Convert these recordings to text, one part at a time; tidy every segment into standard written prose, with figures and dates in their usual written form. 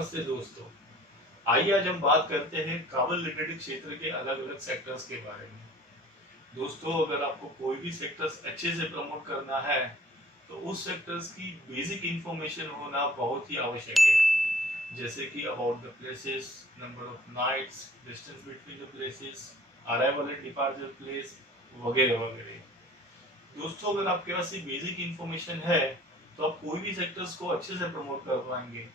नमस्ते दोस्तों। आइए आज हम बात करते हैं ट्रैवल रिलेटेड क्षेत्र के अलग अलग सेक्टर्स के बारे में। दोस्तों, अगर आपको कोई भी सेक्टर्स अच्छे से प्रमोट करना है तो उस सेक्टर्स की बेसिक इंफॉर्मेशन होना बहुत ही आवश्यक है, जैसे कि about the places, number of nights, distance between the places, arrival and departure place वगैरह वगैरह। दोस्तों, अगर आपके पास ये बेसिक इंफॉर्मेशन है तो आप कोई भी सेक्टर्स को अच्छे से प्रमोट कर पाएंगे।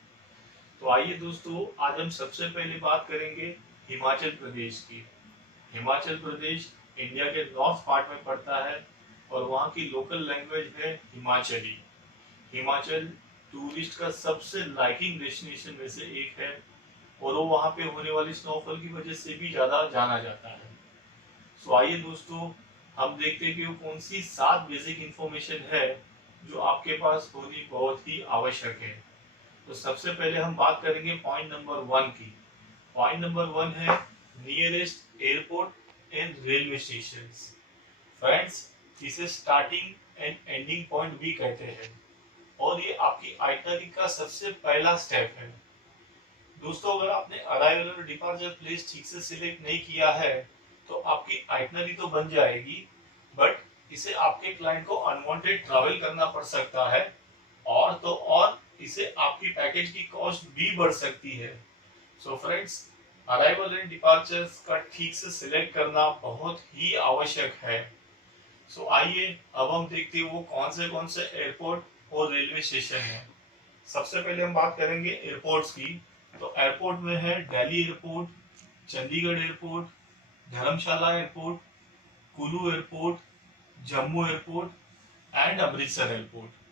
तो आइए दोस्तों, आज हम सबसे पहले बात करेंगे हिमाचल प्रदेश की। हिमाचल प्रदेश इंडिया के नॉर्थ पार्ट में पड़ता है और वहाँ की लोकल लैंग्वेज है हिमाचली। हिमाचल टूरिस्ट का सबसे लाइकिंग डेस्टिनेशन में से एक है और वो वहाँ पे होने वाली स्नोफॉल की वजह से भी ज़्यादा जाना जाता है। सो आइए दोस्तों, हम देखते हैं कि वो कौन सी 7 बेसिक इंफॉर्मेशन है जो आपके पास होनी बहुत ही आवश्यक है। तो सबसे पहले हम बात करेंगे पॉइंट नंबर 1 की। पॉइंट नंबर 1 है nearest airport and railway station. Friends, इसे स्टार्टिंग एंड एंडिंग पॉइंट भी कहते हैं और ये आपकी आइटनरी का सबसे पहला स्टेप है। दोस्तों, अगर आपने अराइवल और डिपार्चर प्लेस ठीक से सिलेक्ट नहीं किया है तो आपकी आइटनरी तो बन जाएगी, बट इसे आपके क्लाइंट को अनवांटेड ट्रैवल करना पड़ सकता है और तो और इसे आपकी पैकेज की कॉस्ट भी बढ़ सकती है। So friends, arrival and departures का ठीक से सिलेक्ट करना बहुत ही आवश्यक है। सो आइए अब हम देखते हैं वो कौन से एयरपोर्ट और रेलवे स्टेशन हैं। सबसे पहले हम बात करेंगे एयरपोर्ट्स की। तो एयरपोर्ट में है Delhi airport, Chandigarh airport, Dharamshala airport, Kullu airport, Jammu airport and Amritsar airport.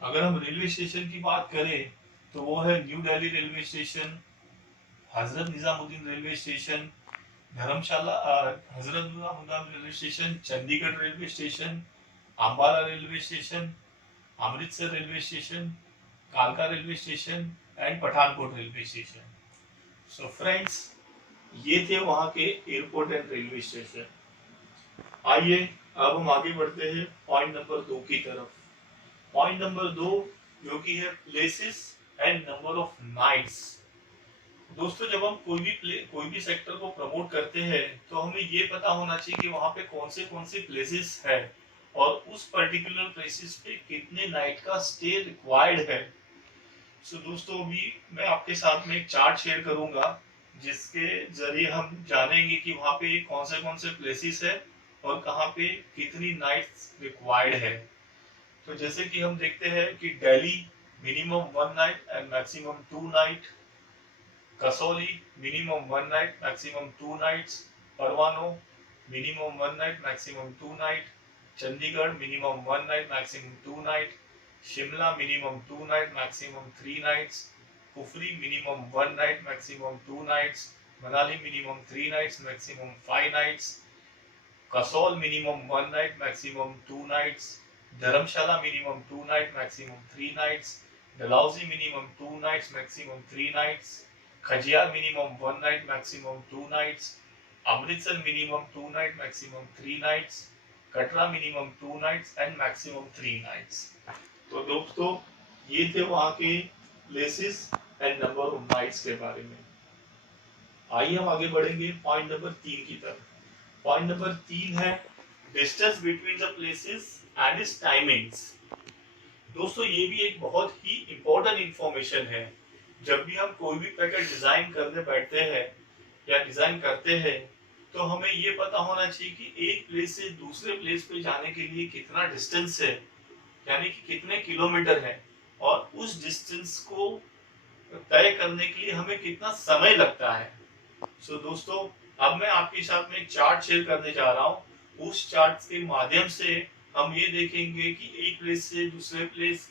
अगर हम रेलवे स्टेशन की बात करें तो वो है न्यू दिल्ली रेलवे स्टेशन, हजरत Nizamuddin railway station, Dharamshala Hazrat Nizamuddin railway station, Chandigarh railway station, Ambala railway station, Amritsar railway station, कालका railway station and Pathankot railway station. So friends, ये थे वहां के एयरपोर्ट एंड रेलवे स्टेशन। आइए अब हम आगे बढ़ते हैं पॉइंट नंबर 2 की तरफ। पॉइंट नंबर 2 जो कि है places and number of nights. दोस्तों, जब हम कोई भी सेक्टर को प्रमोट करते हैं तो हमें ये पता होना चाहिए कि वहां पे कौन से प्लेसेस है और उस पर्टिकुलर प्लेसेस पे कितने नाइट का स्टे रिक्वायर्ड है। सो दोस्तों, अभी मैं आपके साथ में एक चार्ट शेयर करूंगा जिसके जरिए हम जानेंगे कि वहां पे कौन से प्लेसेस है और कहाँ पे कितनी नाइट्स रिक्वायर्ड है। तो जैसे कि हम देखते हैं कि Delhi minimum 1 night and maximum 2 night, Kasauli minimum 1 night maximum 2 nights, Parwanoo minimum 1 night maximum 2 night, Chandigarh minimum 1 night maximum 2 night, Shimla minimum 2 night maximum 3 nights, Kufri minimum 1 night maximum 2 nights, Manali minimum 3 nights maximum 5 nights, Kasol minimum 1 night maximum 2 nights, Dharamshala minimum 2 night maximum 3 nights, Dalhousie minimum 2 nights maximum 3 nights, Khajjiar minimum 1 night maximum 2 nights, Amritsar minimum 2 night maximum 3 nights, Katra minimum 2 nights and maximum 3 nights. तो दोस्तों, ये थे वहां के places and number of nights के बारे में। आइए हम आगे बढ़ेंगे पॉइंट नंबर 3 की तरफ। पॉइंट नंबर 3 है distance between the places and it's timings. दोस्तों, ये भी एक बहुत ही इंपॉर्टेंट इंफॉर्मेशन है। जब भी हम कोई भी पैकेट डिजाइन करने बैठते हैं या डिजाइन करते हैं तो हमें ये पता होना चाहिए कि एक प्लेस से दूसरे प्लेस पे जाने के लिए कितना डिस्टेंस है, यानी कि कितने किलोमीटर है और उस डिस्टेंस को तय करने के लिए हमें कितना समय लगता है। सो दोस्तों, अब मैं आपके साथ में एक चार्ट शेयर करने जा रहा हूँ। उस चार्ट के माध्यम से हम ये देखेंगे कि एक प्लेस से दूसरे प्लेस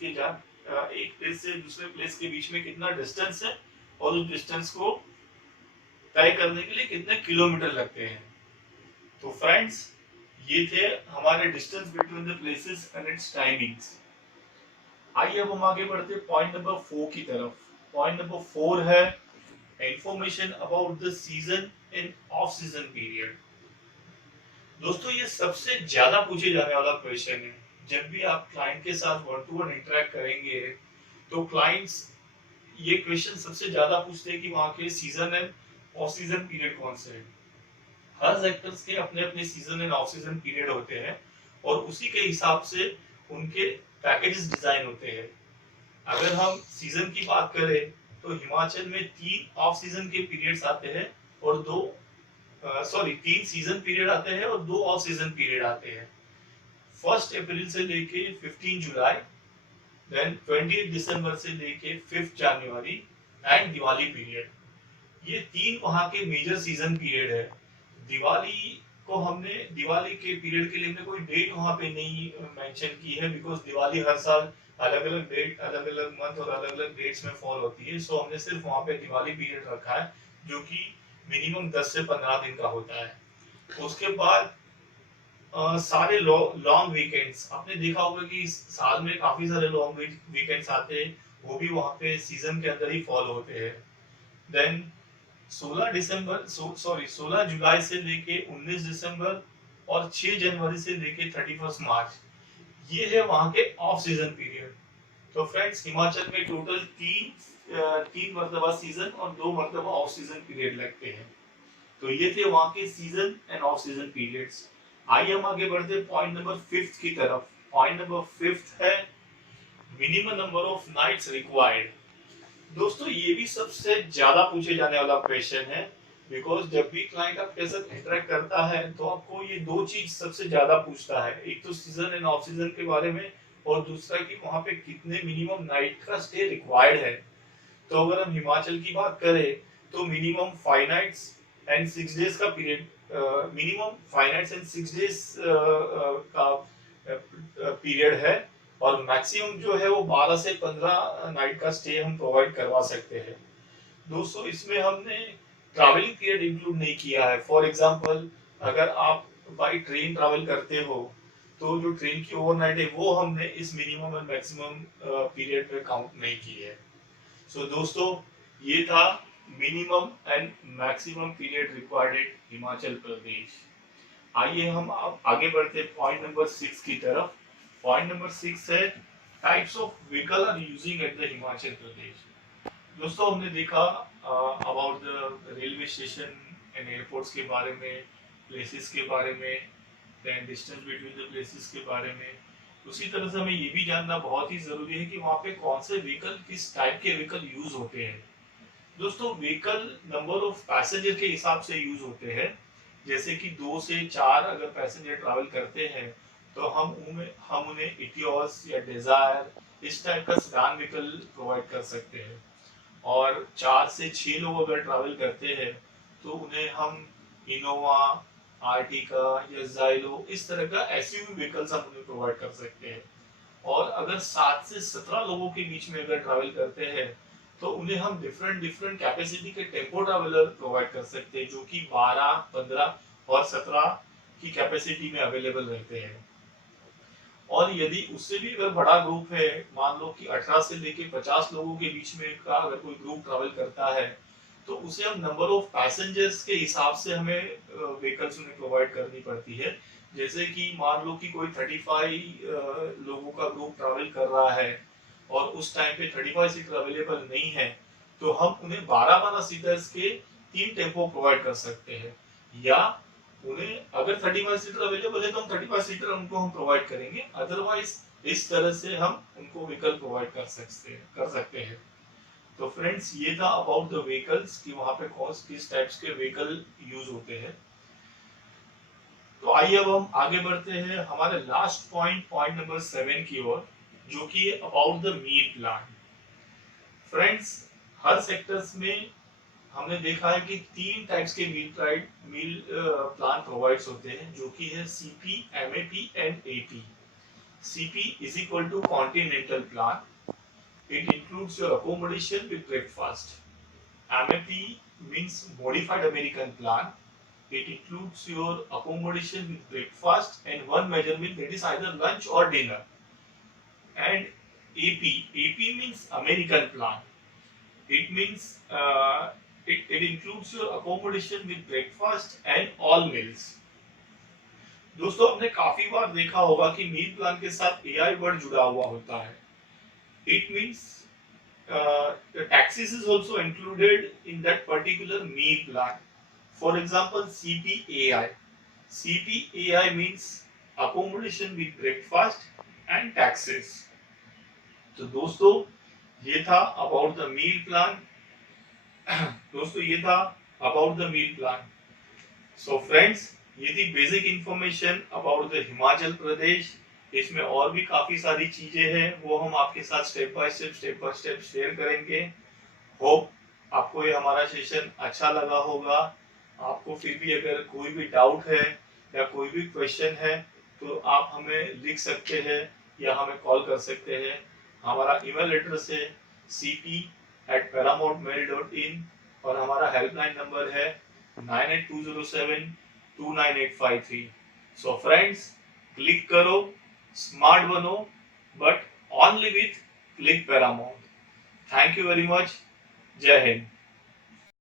के बीच में कितना डिस्टेंस है और उस डिस्टेंस को तय करने के लिए कितने किलोमीटर लगते हैं। तो फ्रेंड्स, ये थे हमारे distance between the places and it's timings. आइए अब हम आगे बढ़ते हैं पॉइंट नंबर 4 की तरफ। पॉइंट नंबर 4 है information about the season in off season period. दोस्तों, ये सबसे ज्यादा पूछे जाने वाला क्वेश्चन है। जब भी आप क्लाइंट के साथ वन टू वन इंटरेक्ट करेंगे तो क्लाइंट्स ये क्वेश्चन सबसे ज्यादा पूछते हैं कि वहाँ के season end off season period कौन से हैं। हर सेक्टर्स के अपने अपने season end off season period होते हैं और उसी के हिसाब से उनके पैकेजेस डिजाइन होते हैं। अगर हम सीजन की बात करें तो हिमाचल में 3 ऑफ सीजन के पीरियड्स आते हैं और 3 सीजन पीरियड आते हैं और 2 ऑफ सीजन पीरियड आते हैं। 1 अप्रैल से लेके 15 जुलाई, देन 20 दिसंबर से लेके 5 जनवरी एंड दिवाली पीरियड। ये 3 वहाँ के मेजर सीजन पीरियड है। दिवाली दिवाली के पीरियड के लिए हमने कोई डेट वहाँ पे नहीं मेंशन की है, बिकॉज दिवाली हर साल अलग अलग डेट, अलग अलग मंथ और अलग अलग डेट्स में फॉल होती है। सो हमने सिर्फ वहाँ पे दिवाली पीरियड रखा है, जो कि मिनिमम 10 से 15 दिन का होता है। उसके बाद सारे लॉन्ग वीकेंड्स आपने देखा होगा कि साल में काफी सारे लॉन्ग वीकेंड्स आते हैं, वो भी वहाँ पे सीजन के अंदर ही फॉल होते हैं। देन 16 जुलाई से लेके 19 दिसंबर और 6 जनवरी से लेके 31 मार्च, ये है वहाँ के ऑफ सीजन पीरियड। तो फ्रेंड्स, हिमाचल में टोटल तीन मरतबा सीजन और 2 मरतबा ऑफ सीजन पीरियड लगते हैं। तो ये थे वहाँ के season end off season periods. आइए हम आगे बढ़ते हैं पॉइंट नंबर 5 की तरफ। पॉइंट नंबर 5 है minimum number of nights required. दोस्तों, ये भी सबसे ज्यादा पूछे जाने वाला क्वेश्चन है, बिकॉज जब भी क्लाइंट आपके साथ इंटरेक्ट करता है तो आपको ये 2 चीज सबसे ज्यादा पूछता है। एक तो सीजन एंड ऑफ सीजन के बारे में, और दूसरा कि वहाँ पे कितने मिनिमम नाइट का स्टे रिक्वायर्ड है। तो अगर हम हिमाचल की बात करें तो मिनिमम 5 नाइट्स एंड 6 डेज का period, minimum 5 nights and 6 days का पीरियड है, और मैक्सिमम जो है वो 12 से 15 नाइट का स्टे हम प्रोवाइड करवा सकते हैं। दोस्तों, इसमें हमने ट्रैवलिंग पीरियड इंक्लूड नहीं किया है। फॉर एग्जांपल, अगर आप बाई ट्रेन ट्रैवल करते हो तो जो ट्रेन की ओवरनाइट है वो हमने इस मिनिमम और मैक्सिमम पीरियड में काउंट नहीं की है। सो दोस्तों, ये था minimum and maximum period required Himachal Pradesh. आइए हम अब आगे बढ़ते पॉइंट नंबर 6 की तरफ। पॉइंट नंबर 6 है types of vehicle are using at the Himachal Pradesh. दोस्तों, हमने देखा about the railway station and airports के बारे में, प्लेसेस के बारे में, then distance between the places के बारे में। उसी तरह से हमें ये भी जानना बहुत ही जरूरी है कि वहाँ पे कौन से व्हीकल, किस टाइप के व्हीकल यूज होते हैं। दोस्तों, व्हीकल नंबर ऑफ पैसेंजर के हिसाब से यूज होते हैं। जैसे कि 2 से 4 अगर पैसेंजर ट्रैवल करते हैं तो हम उन्हें इटियोस या डिजायर इस टाइप का सेडान व्हीकल प्रोवाइड कर सकते हैं। और 4 से 6 लोग अगर ट्रैवल करते हैं तो उन्हें हम इनोवा, आर्टिका या जाइलो इस तरह का एसयूवी व्हीकल्स हम उन्हें प्रोवाइड कर सकते हैं। और अगर 7 से 17 लोगों के बीच में अगर ट्रैवल करते हैं तो उन्हें हम डिफरेंट डिफरेंट कैपेसिटी के टेम्पो ट्रैवलर प्रोवाइड कर सकते हैं, जो कि 12, 15 और 17 की कैपेसिटी में अवेलेबल रहते हैं। और यदि उससे भी अगर बड़ा ग्रुप है, मान लो कि 18 से लेके 50 लोगों के बीच में का अगर कोई ग्रुप ट्रैवल करता है, तो उसे हम नंबर ऑफ पैसेंजर्स के हिसाब से हमें व्हीकल्स उन्हें प्रोवाइड करनी पड़ती है। जैसे कि मान लो कि कोई 35 लोगों का ग्रुप ट्रैवल कर रहा है और उस टाइम पे 35 सीटर अवेलेबल नहीं है, तो हम उन्हें 12-12 सीटर्स के 3 टेम्पो प्रोवाइड कर सकते हैं। या उन्हें अगर 35 सीटर अवेलेबल है तो हम 35 सीटर उनको हम प्रोवाइड करेंगे, अदरवाइज इस तरह से हम उनको व्हीकल प्रोवाइड कर सकते हैं। तो फ्रेंड्स, ये था अबाउट द व्हीकल्स कि वहां पे कौन किस टाइप्स के व्हीकल यूज होते हैं। तो आइए अब हम आगे बढ़ते हैं हमारे लास्ट पॉइंट नंबर 7 की ओर, जो कि about the meal plan. Friends, हर सेक्टर्स में हमने देखा है कि 3 टाइप्स के मील प्लान प्रोवाइड्स होते हैं, जो कि है CP, MAP and AP. CP is equal to continental plan, it includes your accommodation with breakfast. MAP means modified American plan. It includes your accommodation with breakfast and one major meal, that is either lunch or dinner. And AP means American plan. It means it includes your accommodation with breakfast and all meals. दोस्तों, हमने काफी बार देखा होगा कि meal plan के साथ AI word जुड़ा हुआ होता है। It means the taxes is also included in that particular meal plan. For example, CPAI. CPAI means accommodation with breakfast and taxes. तो दोस्तों ये था अबाउट द मील प्लान। दोस्तों ये था about the meal plan. So friends, ये थी basic information about the Himachal Pradesh. इसमें और भी काफी सारी चीजें हैं, वो हम आपके साथ स्टेप बाय स्टेप शेयर करेंगे। होप आपको ये हमारा सेशन अच्छा लगा होगा। आपको फिर भी अगर कोई भी डाउट है या कोई भी क्वेश्चन है तो आप हमें लिख सकते हैं या हमें कॉल कर सकते हैं। हमारा ईमेल एड्रेस है cp@paramountmail.in और हमारा हेल्पलाइन नंबर है 9820729853। सो फ्रेंड्स, क्लिक करो, स्मार्ट बनो, but only with click Paramount. Thank you very much. जय हिंद।